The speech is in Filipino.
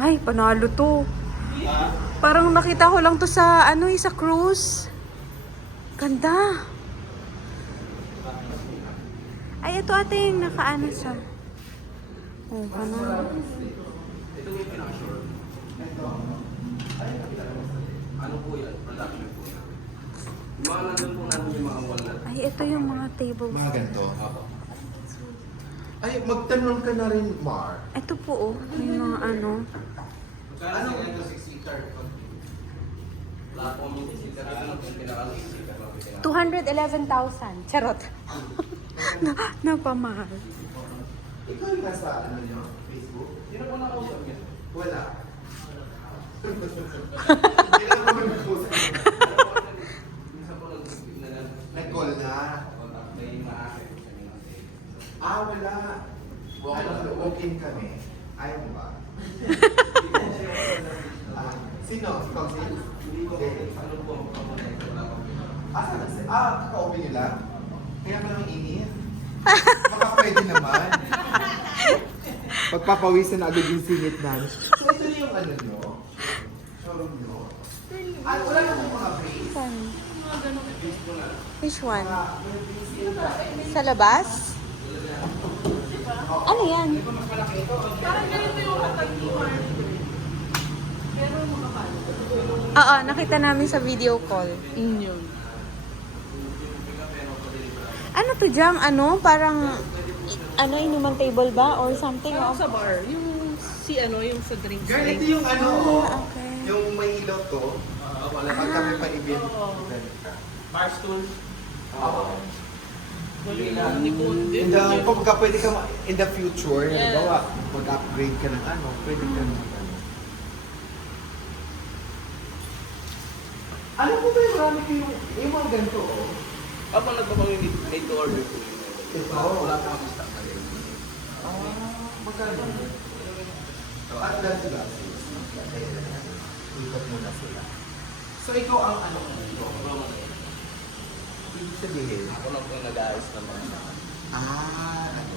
Ay, panalo to. Parang nakita ko lang to sa sa cruise. Ganda. Ay, ito ate yung nakaano sa. Oh, panalo. Ito yung pinaka-short. Ito. Ano po yan? Production po yan. Mga nandun po namin yung mga walnut. Ay, ito yung mga tables. Mga ganito. Ay, magtanong ka na rin, Mar. Ito po oh, yung mga ano. Ano ito 6-seater? Wala po kami 6-seater. Ano po yung pinaka-6-seater? 211,000. Charot. Napamahal. Ikaw yung nasa ano nyo? Facebook? Sino po nakausap niya? Wala. Hindi lang naman nag-post. Minsan po Nag-call na. may maaari. Wala. Ano, walk-in kami. Ayaw mo ba? Sino? Ikaw si? Hindi ko ano po ang kamunay. Wala po. Kaka-open nyo lang? Kaya naman init. Baka pwede naman. Pagpapawisan na agad yung singit namin. So ito na yung ano nyo? Showroom nyo? Wala na mga base? Saan? Which one? Sa labas? Ano yan? Oo, nakita namin sa video call. Yun. Ano to Jam? Ano? Parang inuman table ba? Or something? Parang sa bar. Yung yung sa drinks. Girl, ito yung ano, okay. yung may ilaw to. Pag kami pa-event. Barstool. Oo. Ni Bonde. Pagka pwede ka in the future, halimbawa, mag-upgrade ka ng ano, pwede ka ng ano. Alam mo ba yung marami ko yung mga ganito, oh? Ako nagpapamimit, made to order po yun. Ito. Wala pa kami stock na rin. Magkano? At dahil sila. Ikot muna sila. So ikaw ang ano dito? Ibig sabihin? Ako lang po yung nag-aayos ng mga Ano?